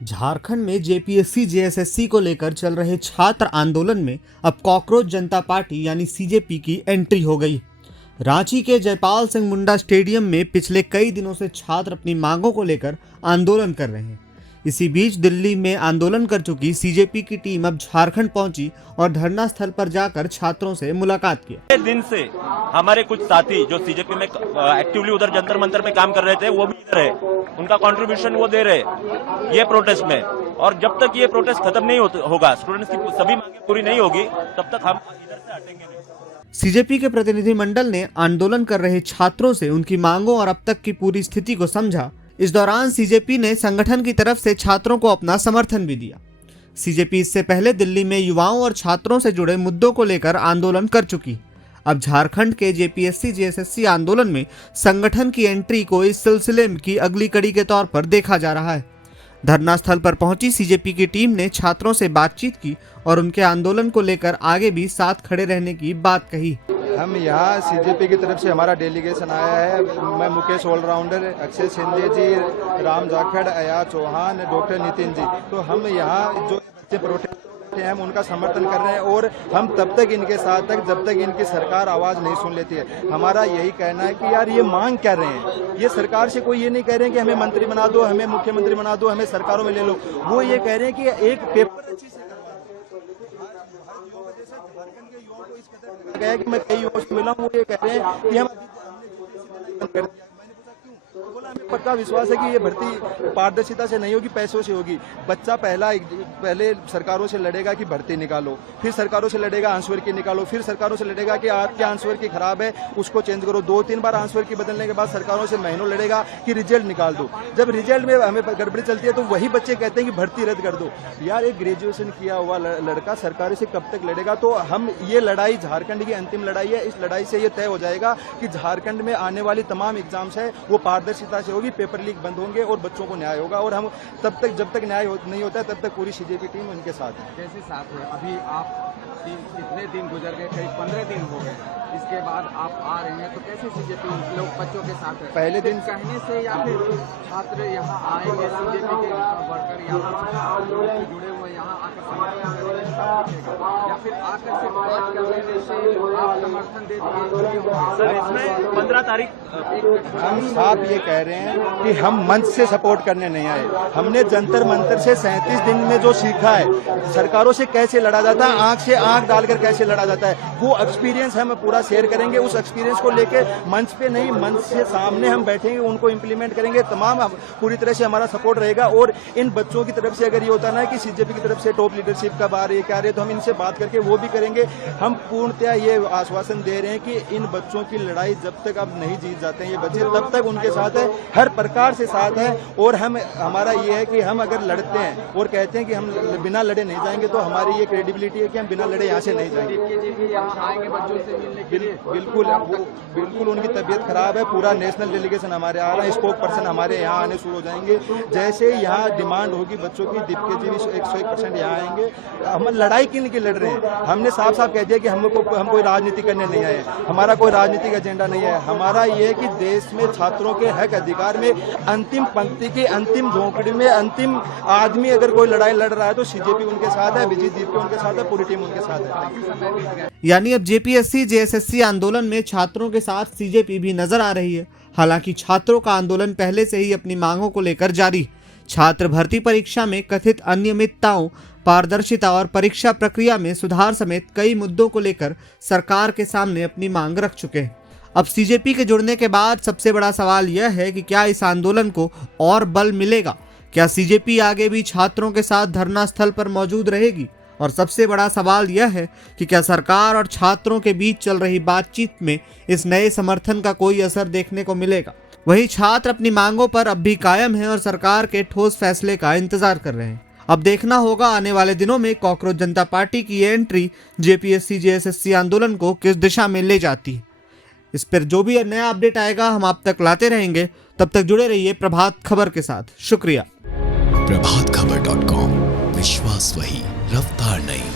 झारखंड में JPSC JSSC को लेकर चल रहे छात्र आंदोलन में अब कॉकरोच जनता पार्टी यानी सीजेपी की एंट्री हो गई। रांची के जयपाल सिंह मुंडा स्टेडियम में पिछले कई दिनों से छात्र अपनी मांगों को लेकर आंदोलन कर रहे हैं। इसी बीच दिल्ली में आंदोलन कर चुकी सीजेपी की टीम अब झारखंड पहुंची और धरना स्थल पर जाकर छात्रों से मुलाकात की। दिन से हमारे कुछ साथी जो सीजेपी में एक्टिवली उधर जंतर मंतर में काम कर रहे थे वो भी इधर है, उनका कंट्रीब्यूशन वो दे रहे ये प्रोटेस्ट में। और जब तक ये प्रोटेस्ट खत्म नहीं होगा, स्टूडेंट्स की सभी मांगें पूरी नहीं होगी, तब तक हम इधर से हटेंगे नहीं। सीजेपी के प्रतिनिधिमंडल ने आंदोलन कर रहे छात्रों से उनकी मांगों और अब तक की पूरी स्थिति को समझा। इस दौरान सीजेपी ने संगठन की तरफ से छात्रों को अपना समर्थन भी दिया। सीजेपी इससे पहले दिल्ली में युवाओं और छात्रों से जुड़े मुद्दों को लेकर आंदोलन कर चुकी। अब झारखंड के जेपीएससी जेएसएससी आंदोलन में संगठन की एंट्री को इस सिलसिले की अगली कड़ी के तौर पर देखा जा रहा है। धरना स्थल पर पहुंची सीजेपी की टीम ने छात्रों से बातचीत की और उनके आंदोलन को लेकर आगे भी साथ खड़े रहने की बात कही। हम यहाँ सीजेपी की तरफ से हमारा डेलीगेशन आया है। मैं मुकेश ऑलराउंडर, अक्षय शिंदे जी, राम जाखड़, अया चौहान, डॉक्टर नितिन जी, तो हम यहाँ जो बच्चे प्रोटेस्ट हैं हम उनका समर्थन कर रहे हैं और हम तब तक इनके साथ तक जब तक इनकी सरकार आवाज नहीं सुन लेती है। हमारा यही कहना है कि यार ये मांग कर रहे हैं, ये सरकार से कोई ये नहीं कह रहे हैं कि हमें मंत्री बना दो, हमें मुख्यमंत्री बना दो, हमें सरकारों में ले लो। वो ये कह रहे हैं कि एक पेपर अच्छी से कि मैं कई युवाओं से मिला हूँ, वो ये कह रहे हैं कि हम बोला हमें पक्का विश्वास है कि ये भर्ती पारदर्शिता से नहीं होगी, पैसों से होगी। बच्चा पहले सरकारों से लड़ेगा कि भर्ती निकालो, फिर सरकारों से लड़ेगा आंसर की निकालो, फिर सरकारों से लड़ेगा कि आपके आंसर की खराब है उसको चेंज करो। 2-3 बार आंसर की बदलने के बाद सरकारों से महीनों लड़ेगा कि रिजल्ट निकाल दो। जब रिजल्ट में हमें गड़बड़ी चलती है तो वही बच्चे कहते हैं कि भर्ती रद्द कर दो। यार एक ग्रेजुएशन किया हुआ लड़का सरकारी से कब तक लड़ेगा? तो हम ये लड़ाई झारखंड की अंतिम लड़ाई है। इस लड़ाई से ये तय हो जाएगा कि झारखंड में आने वाली तमाम एग्जाम्स है वो पारदर्शिता से होगी, पेपर लीक बंद होंगे और बच्चों को न्याय होगा। और हम तब तक जब तक न्याय नहीं होता है तब तक पूरी सीजेपी टीम उनके साथ है। कैसे साथ है? अभी आप कितने दिन गुजर गए? करीब 15 दिन हो गए, इसके बाद आप आ रहे हैं, तो कैसे सीजेपी लोग बच्चों के साथ है? पहले दिन कहने से या फिर छात्र यहाँ आएंगे, सीजेपी के वर्कर यहाँ जुड़े हुए यहाँ आकर समर्थन करेंगे या फिर आकर से बात करने से आप समर्थन दे दिए? सर इसमें 15 तारीख हम साफ ये कह रहे हैं कि हम मंच से सपोर्ट करने नहीं आए। हमने जंतर मंतर से 37 दिन में जो सीखा है, सरकारों से कैसे लड़ा जाता है, आंख से आंख डालकर कैसे लड़ा जाता है, वो एक्सपीरियंस हम पूरा शेयर करेंगे। उस एक्सपीरियंस को लेके मंच पे नहीं, मंच से सामने हम बैठेंगे, उनको इम्प्लीमेंट करेंगे। तमाम पूरी तरह से हमारा सपोर्ट रहेगा। और इन बच्चों की तरफ से अगर ये होता ना कि सीजेपी की तरफ से टॉप लीडरशिप का बार ये कह रहे तो हम इनसे बात करके वो भी करेंगे। हम पूर्णतया ये आश्वासन दे रहे हैं कि इन बच्चों की लड़ाई जब तक अब नहीं जीत जाते हैं ये बच्चे, तब तक उनके साथ है, हर प्रकार से साथ है। और हमारा ये है कि हम अगर लड़ते हैं और कहते हैं कि हम बिना लड़े नहीं जाएंगे तो हमारी ये क्रेडिबिलिटी है कि हम बिना लड़े यहाँ से नहीं जाएंगे। बिल्कुल उनकी तबीयत खराब है। पूरा नेशनल डेलीगेशन हमारे आ रहा है, स्पोक पर्सन हमारे यहाँ आने शुरू हो जाएंगे। जैसे यहाँ डिमांड होगी बच्चों की, दीपिका जी भी 101% यहाँ आएंगे। हम लड़ाई किन की लड़ रहे हैं? हमने साफ साफ कह दिया कि हम कोई राजनीति करने नहीं आए, हमारा कोई राजनीतिक एजेंडा नहीं है। हमारा ये है कि देश में छात्रों के हक अधिकार में अंतिम पंक्ति की अंतिम झोंपड़ी में अंतिम आदमी अगर कोई लड़ाई लड़ रहा है तो सीजेपी उनके साथ है, विजय दीप उनके साथ है, पूरी टीम उनके साथ है। यानी अब जेपीएससी जेएसएससी आंदोलन में छात्रों के साथ सीजेपी भी नजर आ रही है। हालांकि छात्रों का आंदोलन पहले से ही अपनी मांगों को लेकर जारी। छात्र भर्ती परीक्षा में कथित अनियमितताओं, पारदर्शिता और परीक्षा प्रक्रिया में सुधार समेत कई मुद्दों को लेकर सरकार के सामने अपनी मांग रख चुके हैं। अब सीजेपी के जुड़ने के बाद सबसे बड़ा सवाल यह है कि क्या इस आंदोलन को और बल मिलेगा? क्या सीजेपी आगे भी छात्रों के साथ धरना स्थल पर मौजूद रहेगी? और सबसे बड़ा सवाल यह है कि क्या सरकार और छात्रों के बीच चल रही बातचीत में इस नए समर्थन का कोई असर देखने को मिलेगा? वहीं छात्र अपनी मांगों पर अब भी कायम हैं और सरकार के ठोस फैसले का इंतजार कर रहे हैं। अब देखना होगा आने वाले दिनों में कॉकरोच जनता पार्टी की एंट्री जेपीएससी जेएसएससी आंदोलन को किस दिशा में ले जाती है। इस पर जो भी नया अपडेट आएगा हम आप तक लाते रहेंगे। तब तक जुड़े रहिए प्रभात खबर के साथ। शुक्रिया। प्रभातखबर.com, विश्वास वही, रफ्तार नहीं।